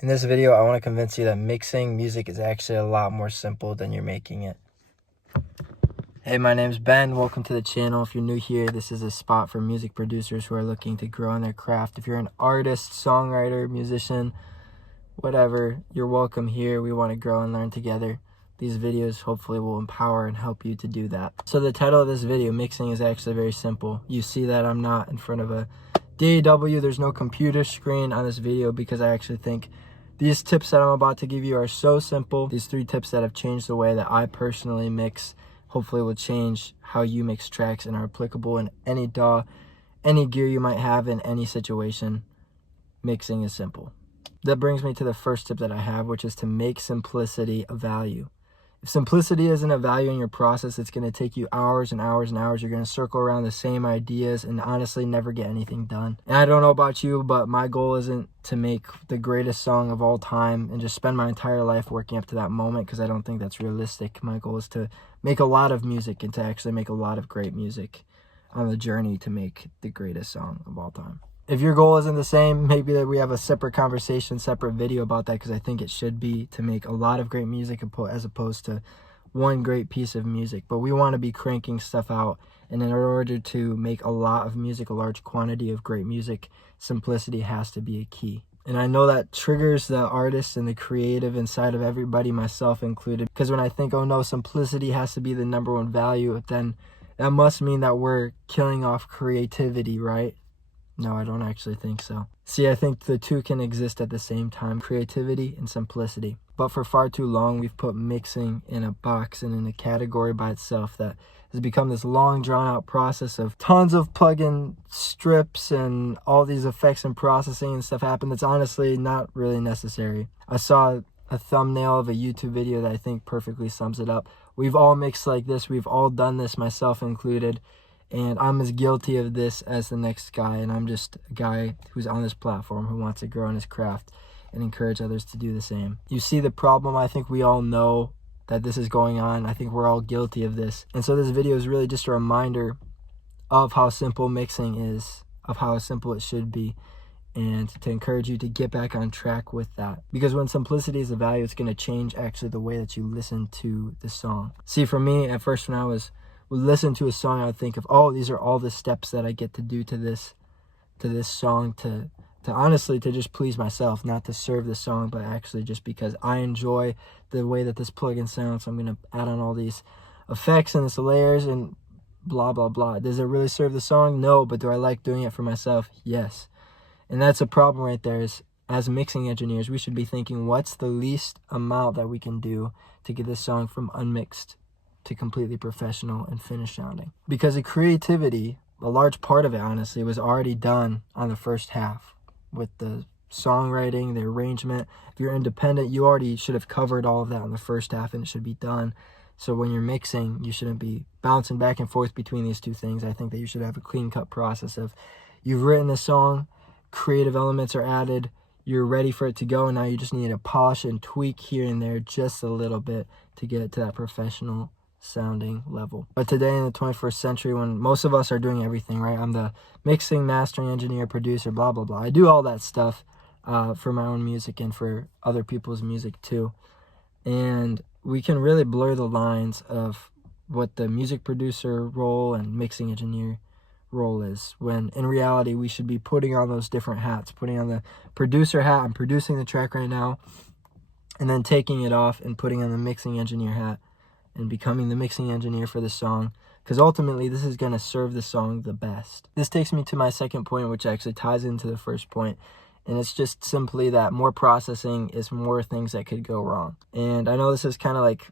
In this video, I want to convince you that mixing music is actually a lot more simple than you're making it. Hey, my name's Ben. Welcome to the channel. If you're new here, this is a spot for music producers who are looking to grow in their craft. If you're an artist, songwriter, musician, whatever, you're welcome here. We want to grow and learn together. These videos hopefully will empower and help you to do that. So the title of this video, mixing, is actually very simple. You see that I'm not in front of a DAW. There's no computer screen on this video because I actually think these tips that I'm about to give you are so simple. These 3 tips that have changed the way that I personally mix hopefully will change how you mix tracks and are applicable in any DAW, any gear you might have in any situation. Mixing is simple. That brings me to the first tip that I have, which is to make simplicity a value. If simplicity isn't a value in your process, it's going to take you hours and hours and hours. You're going to circle around the same ideas and honestly never get anything done. And I don't know about you, but my goal isn't to make the greatest song of all time and just spend my entire life working up to that moment, because I don't think that's realistic. My goal is to make a lot of music and to actually make a lot of great music on the journey to make the greatest song of all time. If your goal isn't the same, maybe that we have a separate conversation, separate video about that, because I think it should be to make a lot of great music as opposed to one great piece of music. But we want to be cranking stuff out, and in order to make a lot of music, a large quantity of great music, simplicity has to be a key. And I know that triggers the artist and the creative inside of everybody, myself included, because when I think, oh no, simplicity has to be the #1 value, then that must mean that we're killing off creativity, right? No, I don't actually think so. See, I think the two can exist at the same time, creativity and simplicity. But for far too long, we've put mixing in a box and in a category by itself that has become this long, drawn-out process of tons of plugin strips and all these effects and processing and stuff happen that's honestly not really necessary. I saw a thumbnail of a YouTube video that I think perfectly sums it up. We've all mixed like this. We've all done this, myself included. And I'm as guilty of this as the next guy, and I'm just a guy who's on this platform who wants to grow in his craft and encourage others to do the same. You see the problem? I think we all know that this is going on. I think we're all guilty of this. And so this video is really just a reminder of how simple mixing is, of how simple it should be, and to encourage you to get back on track with that. Because when simplicity is the value, it's going to change actually the way that you listen to the song. See, for me, at first when I would listen to a song, I would think of, oh, these are all the steps that I get to do to this song, to honestly to just please myself, not to serve the song, but actually just because I enjoy the way that this plugin sounds. So I'm going to add on all these effects and this layers and blah blah blah. Does it really serve the song? No. But do I like doing it for myself? Yes. And that's a problem right there. Is as mixing engineers, we should be thinking, what's the least amount that we can do to get this song from unmixed to completely professional and finished sounding? Because the creativity, a large part of it honestly, was already done on the first half with the songwriting, the arrangement. If you're independent, you already should have covered all of that in the first half and it should be done. So when you're mixing, you shouldn't be bouncing back and forth between these two things. I think that you should have a clean cut process of, you've written a song, creative elements are added, you're ready for it to go, and now you just need to polish and tweak here and there just a little bit to get it to that professional sounding level. But today in the 21st century, when most of us are doing everything, right? I'm the mixing, mastering engineer, producer, blah blah blah. I do all that stuff for my own music and for other people's music too. And we can really blur the lines of what the music producer role and mixing engineer role is, when in reality we should be putting on those different hats, putting on the producer hat, I'm producing the track right now, and then taking it off and putting on the mixing engineer hat and becoming the mixing engineer for the song, because ultimately this is going to serve the song the best. This takes me to my second point, which actually ties into the first point, and it's just simply that more processing is more things that could go wrong. And I know this is kind of like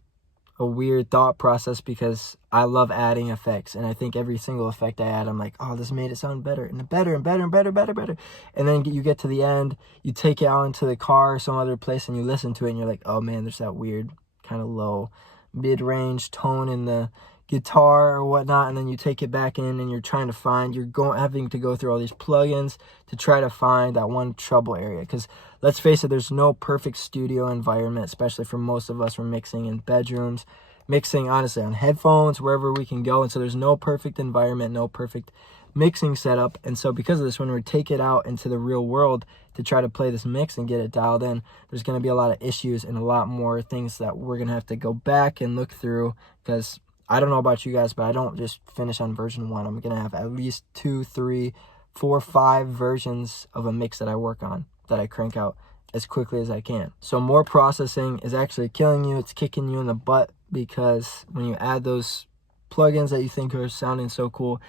a weird thought process because I love adding effects, and I think every single effect I add, I'm like, oh, this made it sound better and better and better and better, better. And then you get to the end, you take it out into the car or some other place and you listen to it and you're like, oh man, there's that weird kind of low mid-range tone in the guitar or whatnot, and then you take it back in and you're trying to find, having to go through all these plugins to try to find that one trouble area. Because let's face it, there's no perfect studio environment, especially for most of us. We're mixing in bedrooms, mixing honestly on headphones, wherever we can go. And so there's no perfect environment, no perfect mixing setup. And so because of this, when we take it out into the real world to try to play this mix and get it dialed in, there's going to be a lot of issues and a lot more things that we're going to have to go back and look through, because I don't know about you guys, but I don't just finish on version 1. I'm going to have at least 2, 3, 4, 5 versions of a mix that I work on, that I crank out as quickly as I can. So more processing is actually killing you. It's kicking you in the butt, because when you add those plugins that you think are sounding so cool,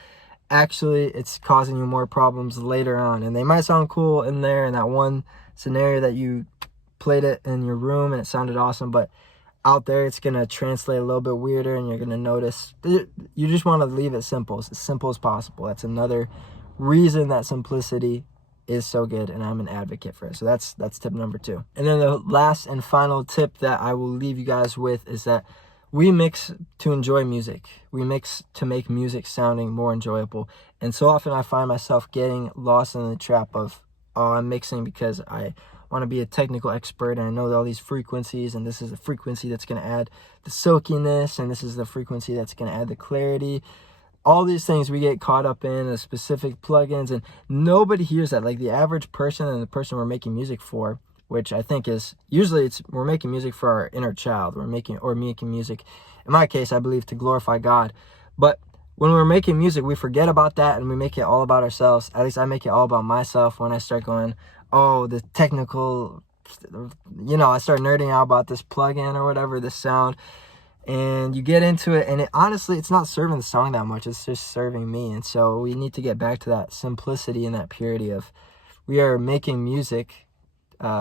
actually it's causing you more problems later on. And they might sound cool in there in that one scenario that you played it in your room and it sounded awesome, but out there it's going to translate a little bit weirder, and you're going to notice. You just want to leave it simple as possible. That's another reason that simplicity is so good, and I'm an advocate for it. So that's tip number 2. And then the last and final tip that I will leave you guys with is that we mix to enjoy music. We mix to make music sounding more enjoyable. And so often I find myself getting lost in the trap of, oh, I'm mixing because I want to be a technical expert and I know all these frequencies, and this is the frequency that's going to add the silkiness, and this is the frequency that's going to add the clarity. All these things we get caught up in, the specific plugins, and nobody hears that. Like the average person and the person we're making music for, which I think is usually we're making music for our inner child. We're making music, in my case, I believe, to glorify God. But when we're making music, we forget about that and we make it all about ourselves. At least I make it all about myself when I start going, oh, the technical, I start nerding out about this plugin or whatever, this sound. And you get into it, and honestly, it's not serving the song that much. It's just serving me. And so we need to get back to that simplicity and that purity of, we are making music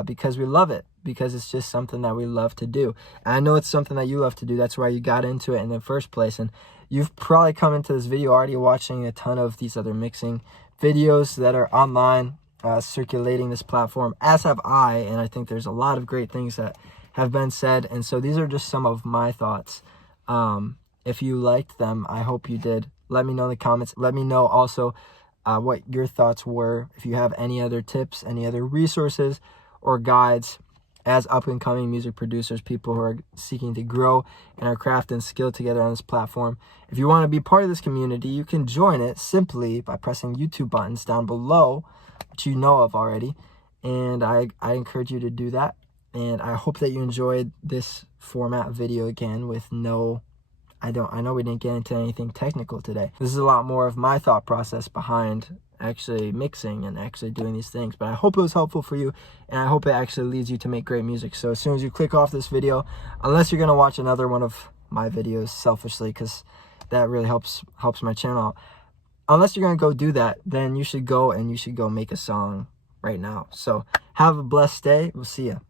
because we love it, because it's just something that we love to do. And I know it's something that you love to do. That's why you got into it in the first place. And you've probably come into this video already watching a ton of these other mixing videos that are online, circulating this platform, as have I. And I think there's a lot of great things that have been said. And so these are just some of my thoughts. If you liked them, I hope you did. Let me know in the comments. Let me know also what your thoughts were. If you have any other tips, any other resources or guides as up-and-coming music producers, people who are seeking to grow in our craft and skill together on this platform. If you want to be part of this community, you can join it simply by pressing YouTube buttons down below, which you know of already. And I encourage you to do that. And I hope that you enjoyed this format video again with I know we didn't get into anything technical today. This is a lot more of my thought process behind actually mixing and actually doing these things. But I hope it was helpful for you, and I hope it actually leads you to make great music. So as soon as you click off this video, unless you're going to watch another one of my videos selfishly, because that really helps my channel, unless you're going to go do that, then you should go make a song right now. So have a blessed day. We'll see you.